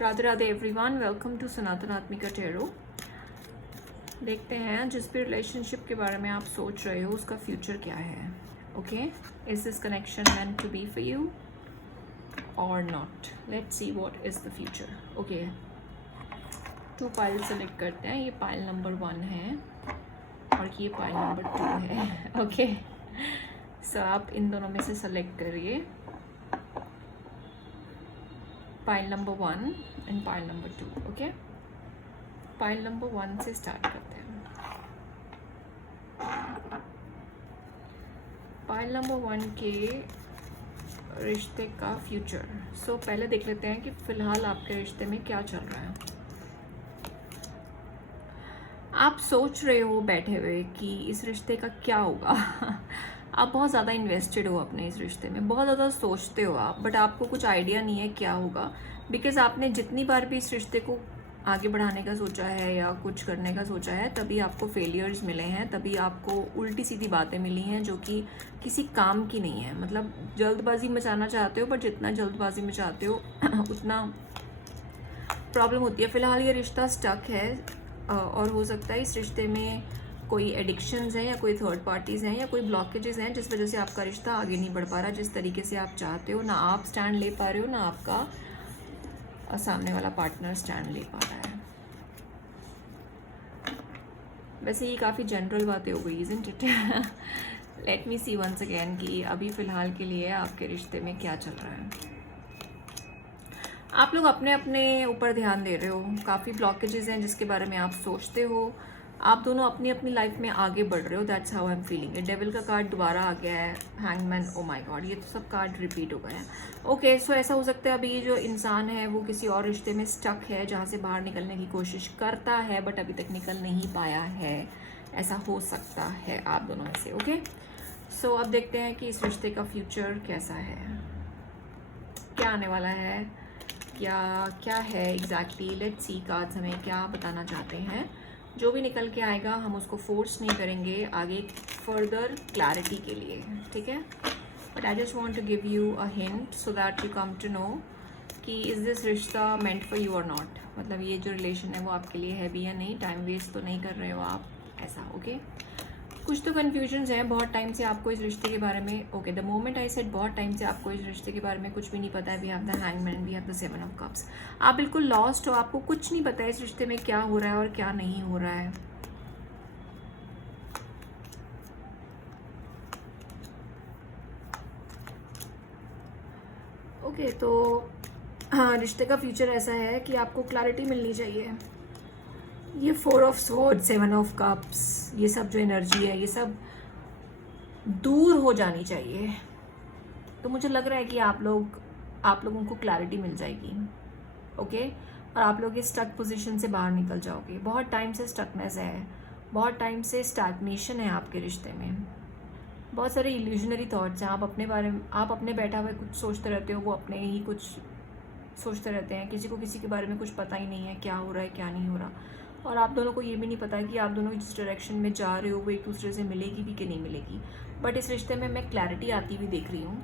Radhe Radhe everyone, welcome to Sanatan Atmika tarot. देखते हैं जिस भी रिलेशनशिप के बारे में आप सोच रहे हो उसका फ्यूचर क्या है। Okay, is this connection meant to be for you और not? Let's see what is the future. Okay, 2 pile select करते हैं। ये पाइल नंबर 1 है और ये पाइल नंबर 2 है। ओके, सो आप इन दोनों में से सेलेक्ट करिए, pile number 1 and pile number 2। Okay, pile number 1 से स्टार्ट करते हैं। पाइल नंबर 1 के रिश्ते का फ्यूचर। सो पहले देख लेते हैं कि फिलहाल आपके रिश्ते में क्या चल रहा है। आप सोच रहे हो बैठे हुए कि इस रिश्ते का क्या होगा। आप बहुत ज़्यादा इन्वेस्टेड हो अपने इस रिश्ते में, बहुत ज़्यादा सोचते हो आप, बट आपको कुछ आइडिया नहीं है क्या होगा। बिकॉज आपने जितनी बार भी इस रिश्ते को आगे बढ़ाने का सोचा है या कुछ करने का सोचा है, तभी आपको फेलियर्स मिले हैं, तभी आपको उल्टी सीधी बातें मिली हैं जो कि किसी काम की नहीं है। मतलब जल्दबाजी मचाना चाहते हो, बट जितना जल्दबाजी मचाते हो उतना प्रॉब्लम होती है। फ़िलहाल ये रिश्ता स्टक है और हो सकता है इस रिश्ते में कोई एडिक्शंस हैं या कोई थर्ड पार्टीज़ हैं या कोई ब्लॉकेजेस हैं जिस वजह से आपका रिश्ता आगे नहीं बढ़ पा रहा जिस तरीके से आप चाहते हो। ना आप स्टैंड ले पा रहे हो, ना आपका सामने वाला पार्टनर स्टैंड ले पा रहा है। वैसे ये काफ़ी जनरल बातें हो गई, isn't it? Let me see once again कि अभी फ़िलहाल के लिए आपके रिश्ते में क्या चल रहा है। आप लोग अपने अपने ऊपर ध्यान दे रहे हो, काफ़ी ब्लॉकेजेस हैं जिसके बारे में आप सोचते हो। आप दोनों अपनी अपनी लाइफ में आगे बढ़ रहे हो। That's how I am feeling it. Devil का कार्ड दोबारा आ गया है, हैंगमैन। ओ माय गॉड, ये तो सब कार्ड रिपीट हो गए हैं। ओके, सो ऐसा हो सकता है अभी ये जो इंसान है वो किसी और रिश्ते में स्टक है जहाँ से बाहर निकलने की कोशिश करता है बट अभी तक निकल नहीं पाया है। ऐसा हो सकता है आप दोनों में से। ओके, सो अब देखते हैं कि इस रिश्ते का फ्यूचर कैसा है, क्या आने वाला है, क्या है एग्जैक्टली। लेट्स सी कार्ड्स हमें क्या बताना चाहते हैं। जो भी निकल के आएगा हम उसको फोर्स नहीं करेंगे आगे फर्दर क्लैरिटी के लिए, ठीक है। But I just want to give you a hint so that you come to know कि इज़ दिस रिश्ता मेंट फॉर यू और नॉट। मतलब ये जो रिलेशन है वो आपके लिए है भी या नहीं, टाइम वेस्ट तो नहीं कर रहे हो आप, ऐसा। ओके, कुछ तो कन्फ्यूजन्स हैं। बहुत टाइम से आपको इस रिश्ते के बारे में, okay, the moment I said बहुत टाइम से आपको इस रिश्ते के बारे में कुछ भी नहीं पता है। We have the hangman, we have the 7 of cups. आप बिल्कुल लॉस्ट हो, आपको कुछ नहीं पता है इस रिश्ते में क्या हो रहा है और क्या नहीं हो रहा है। ओके, तो हाँ, रिश्ते का फ्यूचर ऐसा है कि आपको क्लैरिटी मिलनी चाहिए। ये 4 ऑफ स्वॉर्ड, 7 ऑफ कप्स, ये सब जो एनर्जी है ये सब दूर हो जानी चाहिए। तो मुझे लग रहा है कि आप लोगों को क्लैरिटी मिल जाएगी। ओके, और आप लोग इस स्टक पोजीशन से बाहर निकल जाओगे। बहुत टाइम से स्टकनेस है, बहुत टाइम से स्टैग्नेशन है आपके रिश्ते में। बहुत सारे इल्यूजनरी थॉट्स हैं। आप अपने बैठा हुए कुछ सोचते रहते हो, वो अपने ही कुछ सोचते रहते हैं। किसी को किसी के बारे में कुछ पता ही नहीं है क्या हो रहा है क्या नहीं हो रहा। और आप दोनों को ये भी नहीं पता है कि आप दोनों जिस डायरेक्शन में जा रहे हो वो एक दूसरे से मिलेगी भी कि नहीं मिलेगी। बट इस रिश्ते में मैं क्लैरिटी आती हुई देख रही हूँ,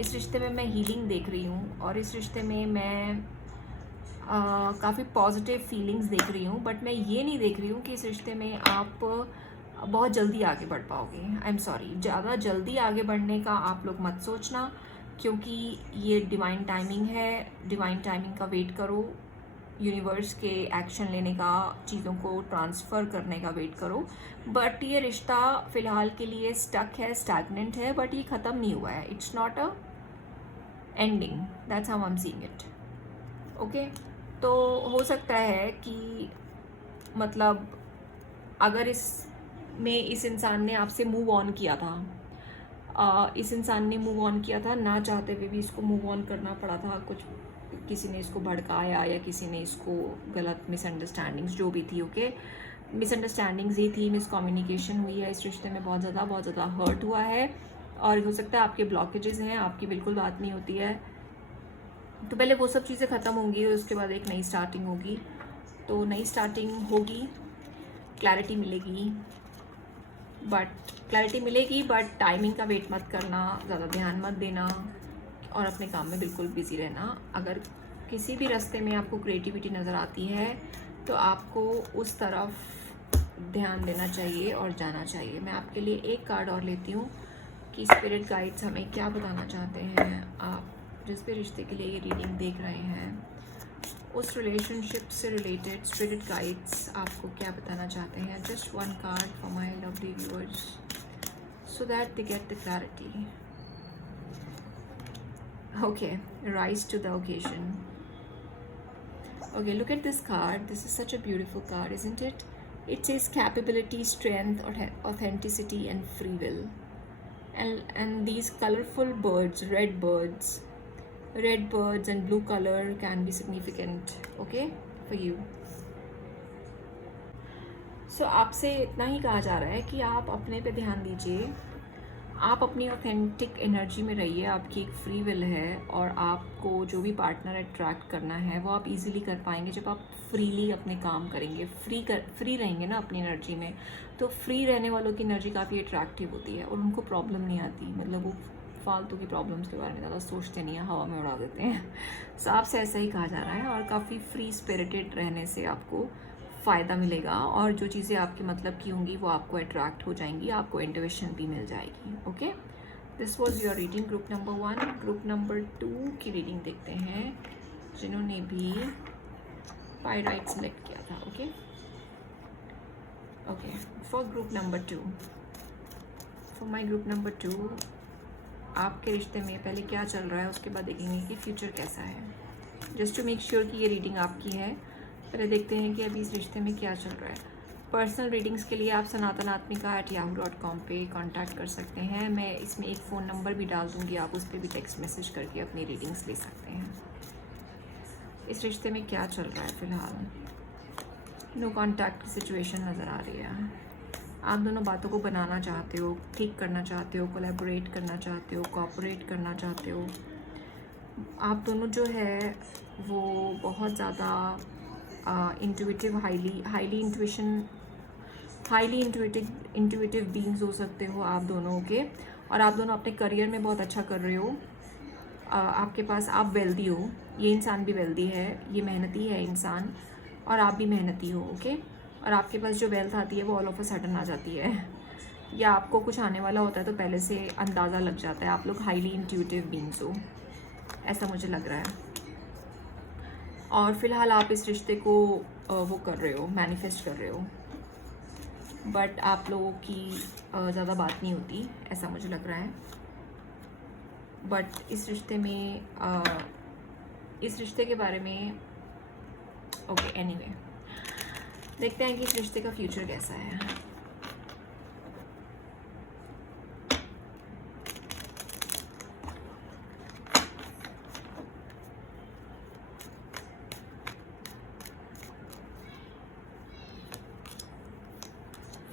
इस रिश्ते में मैं हीलिंग देख रही हूँ और इस रिश्ते में मैं काफ़ी पॉजिटिव फीलिंग्स देख रही हूँ। बट मैं ये नहीं देख रही हूँ कि इस रिश्ते में आप बहुत जल्दी आगे बढ़ पाओगे। आई एम सॉरी, ज़्यादा जल्दी आगे बढ़ने का आप लोग मत सोचना, क्योंकि ये डिवाइन टाइमिंग है। डिवाइन टाइमिंग का वेट करो, यूनिवर्स के एक्शन लेने का, चीज़ों को ट्रांसफ़र करने का वेट करो। बट ये रिश्ता फ़िलहाल के लिए स्टक है, स्टैग्नेंट है, बट ये ख़त्म नहीं हुआ है। It's not a ending, that's how I am seeing it. Okay, तो हो सकता है कि मतलब अगर इस इंसान ने आपसे मूव ऑन किया था, इस इंसान ने मूव ऑन किया था, ना चाहते हुए भी इसको मूव ऑन करना पड़ा था। कुछ किसी ने इसको भड़काया या किसी ने इसको गलत मिसअंडरस्टैंडिंग्स जो भी थी, ओके, मिसअंडरस्टैंडिंग्स ही थी, मिसकम्युनिकेशन हुई है इस रिश्ते में, बहुत ज़्यादा हर्ट हुआ है। और हो सकता है आपके ब्लॉकेजेस हैं, आपकी बिल्कुल बात नहीं होती है। तो पहले वो सब चीज़ें ख़त्म होंगी और उसके बाद एक नई स्टार्टिंग होगी। तो नई स्टार्टिंग होगी, क्लैरिटी मिलेगी, बट टाइमिंग का वेट मत करना, ज़्यादा ध्यान मत देना और अपने काम में बिल्कुल बिजी रहना। अगर किसी भी रास्ते में आपको क्रिएटिविटी नज़र आती है तो आपको उस तरफ ध्यान देना चाहिए और जाना चाहिए। मैं आपके लिए एक कार्ड और लेती हूँ कि स्पिरिट गाइड्स हमें क्या बताना चाहते हैं। आप जिस भी रिश्ते के लिए ये रीडिंग देख रहे हैं, उस रिलेशनशिप से रिलेटेड स्पिरिट गाइड्स आपको क्या बताना चाहते हैं। Just one card for my lovely viewers so that they get the clarity. Okay, rise to the occasion. Okay, look at this card. This is such a beautiful card, isn't it? It says capability, strength, authenticity and free will. And these colorful birds, red birds and blue color can be significant, okay, for you. सो आपसे इतना ही कहा जा रहा है कि आप अपने पे ध्यान दीजिए, आप अपनी ऑथेंटिक एनर्जी में रहिए। आपकी एक फ्री विल है और आपको जो भी पार्टनर अट्रैक्ट करना है वो आप इजीली कर पाएंगे जब आप फ्रीली अपने काम करेंगे। फ्री रहेंगे ना अपनी एनर्जी में, तो फ्री रहने वालों की एनर्जी काफ़ी अट्रैक्टिव होती है और उनको प्रॉब्लम नहीं आती। मतलब वो फालतू की प्रॉब्लम्स के बारे में ज़्यादा सोचते नहीं हैं, हवा में उड़ा देते हैं। सो आपसे ऐसा ही कहा जा रहा है और काफ़ी फ्री स्पिरिटेड रहने से आपको फ़ायदा मिलेगा और जो चीज़ें आपके मतलब की होंगी वो आपको अट्रैक्ट हो जाएंगी, आपको इंट्यूशन भी मिल जाएगी। Okay, this was your reading group number 1। Group number 2 की रीडिंग देखते हैं जिन्होंने भी पायराइट सेलेक्ट किया था। Okay okay, for group number 2, for my group number 2, आपके रिश्ते में पहले क्या चल रहा है, उसके बाद देखेंगे कि फ्यूचर कैसा है। जस्ट टू मेक श्योर कि ये रीडिंग आपकी है, पहले देखते हैं कि अभी इस रिश्ते में क्या चल रहा है। पर्सनल रीडिंग्स के लिए आप sanatanaatmika@yahoo.com पे कांटेक्ट कर सकते हैं। मैं इसमें एक फ़ोन नंबर भी डाल दूँगी, आप उस पर भी टेक्स्ट मैसेज करके अपनी रीडिंग्स ले सकते हैं। इस रिश्ते में क्या चल रहा है फ़िलहाल? नो कॉन्टैक्ट की सिचुएशन नज़र आ रही है। आप दोनों बातों को बनाना चाहते हो, ठीक करना चाहते हो, कोलैबोरेट करना चाहते हो, कोऑपरेट करना चाहते हो। आप दोनों जो है वो बहुत ज़्यादा इंट्यूटिव, हाईली इंट्यूटिव बीइंग्स हो सकते हो आप दोनों के। और आप दोनों अपने करियर में बहुत अच्छा कर रहे हो। आपके पास, आप वेल्दी हो, ये इंसान भी वेल्दी है, ये मेहनती है इंसान और आप भी मेहनती हो। ओके, और आपके पास जो वेल्थ आती है वो ऑल ऑफ अ सडन आ जाती है, या आपको कुछ आने वाला होता है तो पहले से अंदाज़ा लग जाता है। आप लोग हाईली इंट्यूटिव बीइंग्स हो, ऐसा मुझे लग रहा है। और फिलहाल आप इस रिश्ते को वो कर रहे हो, मैनिफेस्ट कर रहे हो, बट आप लोगों की ज़्यादा बात नहीं होती, ऐसा मुझे लग रहा है। बट इस रिश्ते में इस रिश्ते के बारे में ओके, एनीवे, देखते हैं कि इस रिश्ते का फ्यूचर कैसा है।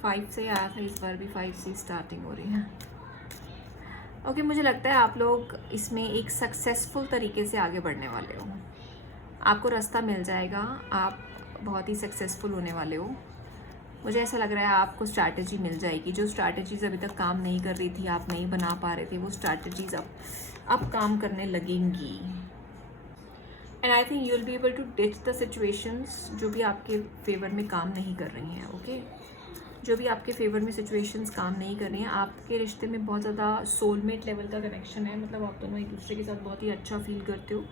फाइव से आया था, इस बार भी 5 से स्टार्टिंग हो रही है। ओके, मुझे लगता है आप लोग इसमें एक सक्सेसफुल तरीके से आगे बढ़ने वाले हो। आपको रास्ता मिल जाएगा, आप बहुत ही सक्सेसफुल होने वाले हो। मुझे ऐसा लग रहा है आपको स्ट्रैटेजी मिल जाएगी। जो स्ट्रैटेजीज़ अभी तक काम नहीं कर रही थी, आप नहीं बना पा रहे थे, वो स्ट्रैटेजीज़ अब काम करने लगेंगी। And I think you will be able to ditch the situations जो भी आपके फेवर में काम नहीं कर रही हैं। ओके, जो भी आपके फेवर में सिचुएशंस काम नहीं कर रही हैं, आपके रिश्ते में बहुत ज़्यादा सोलमेट लेवल का कनेक्शन है। मतलब आप दोनों एक दूसरे के साथ बहुत ही अच्छा फील करते हो,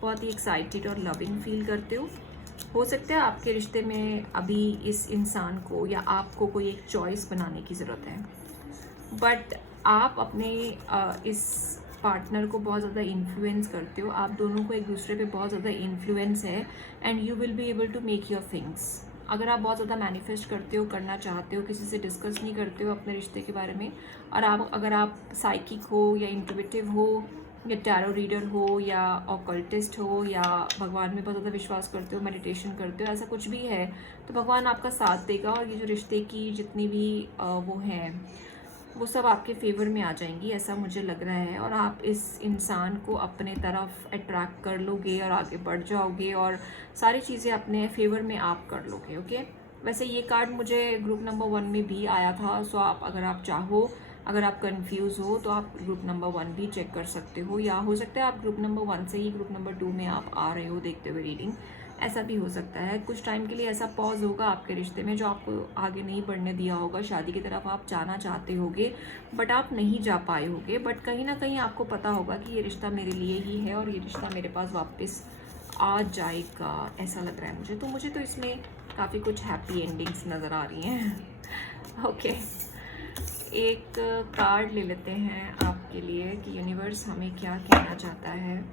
बहुत ही एक्साइटेड और लविंग फील करते हो सकता है आपके रिश्ते में अभी इस इंसान को या आपको कोई एक चॉइस बनाने की ज़रूरत है, बट आप अपने इस पार्टनर को बहुत ज़्यादा इन्फ्लुएंस करते हो। आप दोनों को एक दूसरे पे बहुत ज़्यादा इन्फ्लुएंस है and you will be able to make your things. अगर आप बहुत ज़्यादा मैनिफेस्ट करते हो, करना चाहते हो, किसी से डिस्कस नहीं करते हो अपने रिश्ते के बारे में, और अगर आप साइकिक हो या इंट्यूटिव हो या टैरो रीडर हो या ऑकल्टिस्ट हो या भगवान में बहुत ज़्यादा विश्वास करते हो, मेडिटेशन करते हो, ऐसा कुछ भी है, तो भगवान आपका साथ देगा और ये जो रिश्ते की जितनी भी वो हैं वो सब आपके फेवर में आ जाएंगी, ऐसा मुझे लग रहा है। और आप इस इंसान को अपने तरफ अट्रैक्ट कर लोगे और आगे बढ़ जाओगे और सारी चीज़ें अपने फेवर में आप कर लोगे। ओके, वैसे ये कार्ड मुझे ग्रुप नंबर 1 में भी आया था। सो आप, अगर आप चाहो अगर आप कंफ्यूज हो तो आप ग्रुप नंबर 1 भी चेक कर सकते हो, या हो सकता है आप ग्रुप नंबर 1 से ही ग्रुप नंबर 2 में आप आ रहे हो देखते हुए रीडिंग, ऐसा भी हो सकता है। कुछ टाइम के लिए ऐसा पॉज होगा आपके रिश्ते में जो आपको आगे नहीं बढ़ने दिया होगा, शादी की तरफ आप जाना चाहते होगे बट आप नहीं जा पाए होगे, बट कहीं ना कहीं आपको पता होगा कि ये रिश्ता मेरे लिए ही है और ये रिश्ता मेरे पास वापस आ जाएगा, ऐसा लग रहा है मुझे। तो मुझे तो इसमें काफ़ी कुछ हैप्पी एंडिंग्स नज़र आ रही हैं। ओके, एक कार्ड ले लेते हैं आपके लिए कि यूनिवर्स हमें क्या कहना चाहता है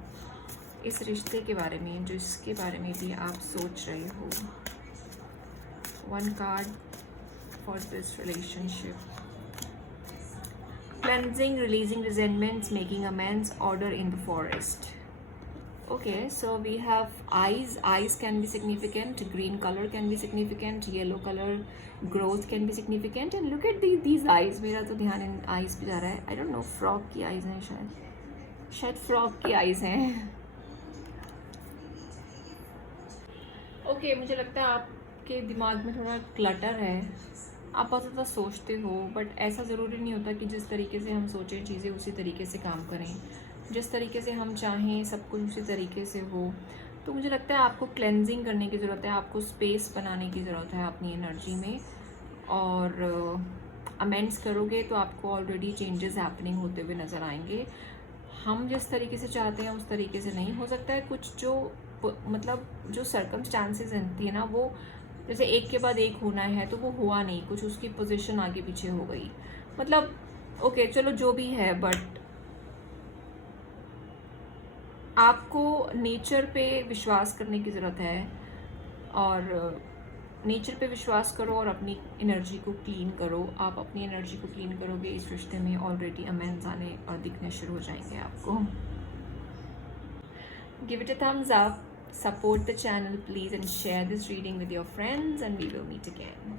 इस रिश्ते के बारे में, जो इसके बारे में भी आप सोच रहे हो। 1 card for this relationship. Cleansing, releasing resentments, making amends, order in the forest. Okay, so we have eyes. Eyes can be significant, green color can be significant, yellow color growth can be significant, and look at these eyes. मेरा तो ध्यान इन eyes पे जा रहा है। I don't know, frog की eyes हैं शायद frog की eyes हैं। Okay, मुझे लगता है आपके दिमाग में थोड़ा क्लटर है, आप बहुत ज़्यादा सोचते हो, बट ऐसा ज़रूरी नहीं होता कि जिस तरीके से हम सोचें चीज़ें उसी तरीके से काम करें, जिस तरीके से हम चाहें सब कुछ उसी तरीके से हो। तो मुझे लगता है आपको क्लेंजिंग करने की ज़रूरत है, आपको स्पेस बनाने की ज़रूरत है अपनी एनर्जी में, और अमेंड्स करोगे तो आपको ऑलरेडी चेंजेस हैपनिंग होते हुए नज़र आएंगे। हम जिस तरीके से चाहते हैं उस तरीके से नहीं हो सकता है, कुछ जो मतलब जो सर्कमस्टांसेस रहती है ना, वो जैसे एक के बाद एक होना है तो वो हुआ नहीं, कुछ उसकी पोजीशन आगे पीछे हो गई, मतलब ओके चलो जो भी है, बट आपको नेचर पे विश्वास करने की ज़रूरत है, और नेचर पे विश्वास करो और अपनी एनर्जी को क्लीन करो। आप अपनी एनर्जी को क्लीन करोगे, इस रिश्ते में ऑलरेडी अमेंड्स आने और दिखने शुरू हो जाएंगे आपको। Give it a thumbs up, support the channel please, and share this reading with your friends, and we will meet again.